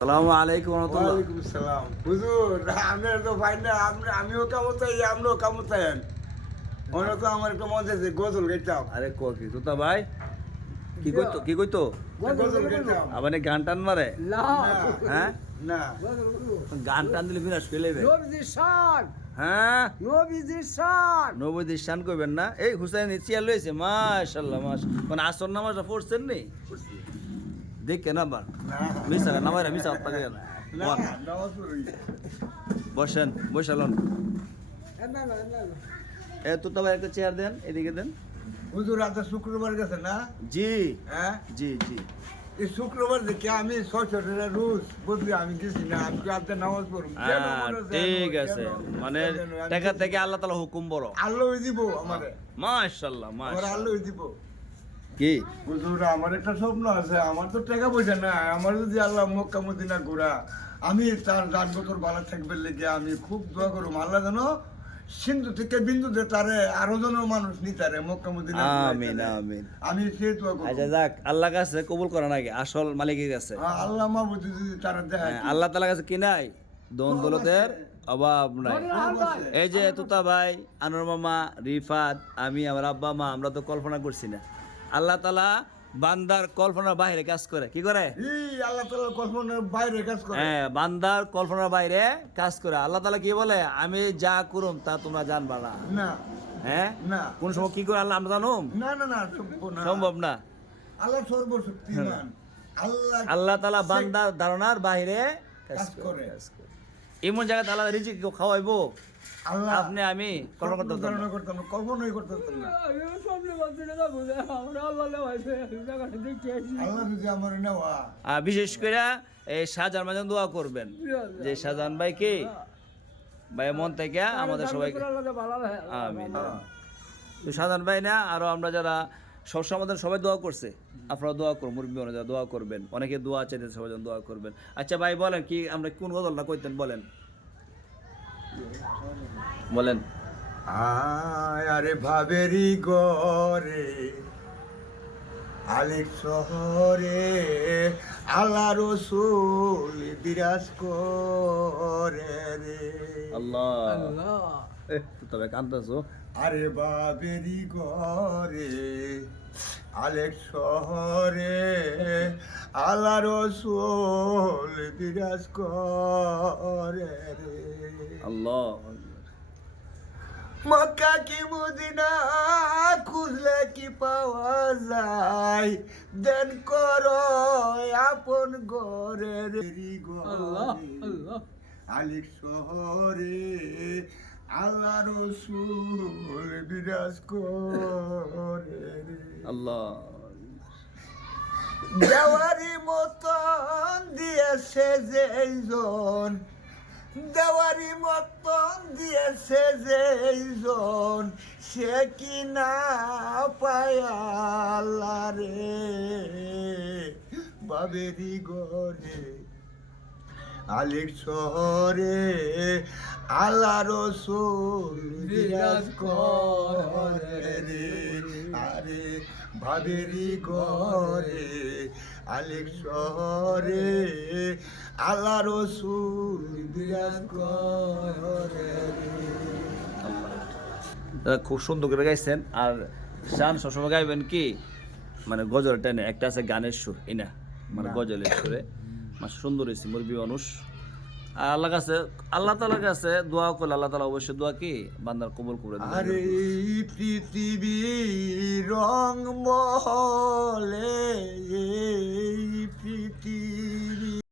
আসসালামু আলাইকুম রহমতুল্লাহ। ওয়ালাইকুম সালাম হুজুর আপনার তো ভাই না আমিও কামতাই আপনিও কামতায়েন মনে তো আমার একটা মজা আছে গজল গাইতাম আরে কি তোতা ভাই কি কইতো গজল গাইতাম আবার গান টান মারে না হ্যাঁ না গান টান দিলে বিনাশ করে লেবে নবীজির শান হ্যাঁ নবীজির শান নবীদের শান কইবেন না এই হুসাইন চিয়া লইছে মাশাআল্লাহ মানে আসর নামাজটা পড়ছেন নি দেখে না বার না মিছা নামাইরা মিছা আপনাকে না নামাজ পড়ি বসেন বসালন না না না এ তোতা ভাই একটা চেয়ার দেন এদিকে দেন। হুজুর আজ শুক্রবার গেছে না জি হ্যাঁ জি জি এই শুক্রবার দেখে আমি 600 টাকা রোজ বুঝলি আমি গেছি না আমি তো আজকে নামাজ পড়ব ঠিক আছে মানে টাকা থেকে আল্লাহ তাআলা হুকুম বড় আল্লাহ দিব আমারে মাশাআল্লাহ আমার মাশাআল্লাহ আল্লাহ দিব কি হুজুর আমার একটা স্বপ্ন আছে আমার তো টাকা পয়সা না আমার যদি আল্লাহ মক্কা মদিনা ঘোরা আমি তার 10 বছর ভালো থাকবে লেগে আমি খুব দোয়া করব আল্লাহ যেন সিন্ধু থেকে বিন্দুতে তারে আরো জন মানুষ নিতারে মক্কা মদিনা ঘুরাইতারে। আমিন আমিন আমি সেই দোয়া করব আচ্ছা যাক আল্লাহ কাছে কবুল করা নাকি আসল মালিকের কাছে আল্লাহ মাহবুব যদি তারা দেখা হ্যাঁ, আল্লাহ তাআলার কাছে কি নাই দন দৌলতের অভাব নাই। এই যে তুতা ভাই আনোয়ার মামা রিফাত আমি আমার আব্বা মা আমরা তো কল্পনা করছি না আল্লাহ তাআলা বান্দার কল্পনার বাইরে কাজ করে কি করে আল্লাহ তাআলা কল্পনার বাইরে কাজ করে হ্যাঁ বান্দার কল্পনার বাইরে কাজ করে আল্লাহ তাআলা কি বলে আমি যা করুম তা তোমরা জানবা না না হ্যাঁ না কোন সময় কি করে আল্লাহ আমরা জানুম না না না সম্ভব না সম্ভব না আল্লাহ সর্বশক্তিমান আল্লাহ আল্লাহ তাআলা বান্দার ধারণার বাইরে কাজ কাজ করে করে এমন জায়গায় আল্লাহ রিজিক কেউ খাওয়াইবো আল্লাহ আপনি আমি কল্পনা করতে পারতাম না। ধারণা করতাম না কল্পনাই করতে পারতাম না স্বপ্নে বলতে না বুঝে আমরা আল্লাহ নেওয়াইছে জায়গাটা দেখে আসি আল্লাহ যদি আমার নেওয়া আর বিশেষ করে এই শাহজাহান ভাই জন্য দোয়া করবেন যে শাহজাহান ভাই কি ভাই মন থেকে আমাদের সবাইকে আল্লাহ ভালো লাগে আমিন তো শাহজাহান ভাই না আরো আমরা যারা সবসময় আমাদের সবাই দোয়া করছে আপনারা দোয়া করুন মুরব্বী যারা দোয়া করবেন অনেকে দোয়া চাইতে সবাই যেন দোয়া করবেন আচ্ছা ভাই বলেন কি আমরা কোন গজলটা কইতেন বলেন বলেন আয় আরে ভাবেরি গরে আলেক শহরে আল্লাহ রসুল বিরাজ করে রে আল্লাহ আল্লাহ তবে কান্দাছো আরে বাবেরি গরে আলেক শহরে আল্লাহ রসুল বিরাজ করে রে আল্লাহ মক্কা কি মদিনা খুঁজলে কি পাওয়া যায় দেন করো আপন ঘরের আল্লাহ আল্লাহ আলিক শহরে আল্লাহ রসুল বিরাজ করে আল্লাহ দেওয়ারি মতন দিয়েছে যে এইজন দেওয়ারি মতন দিয়েছে যে এইজন সে কি না পায়াল্লা রে বাবেরি গরে আলিক শহরে আল্লাহ রসুল বিরাজ করে রে আরে ভাবেরি গরে আলিক শহরে আল্লাহ রসুল বিরাজ করে রে দাদা খুব সুন্দর করে গাইছেন আর গান সবসময় গাইবেন কি মানে গজল টেনে একটা আছে গানের সুর ইনা মানে গজলের সুরে মানে সুন্দর হয়েছে মুরবি মানুষ আর আল্লাহ কাছে আল্লাহ তাআলার কাছে দোয়া করলে আল্লাহ তাআলা অবশ্যই দোয়া কি বান্দার কবুল করে দেবে আরে এই পৃথিবী রং মহলে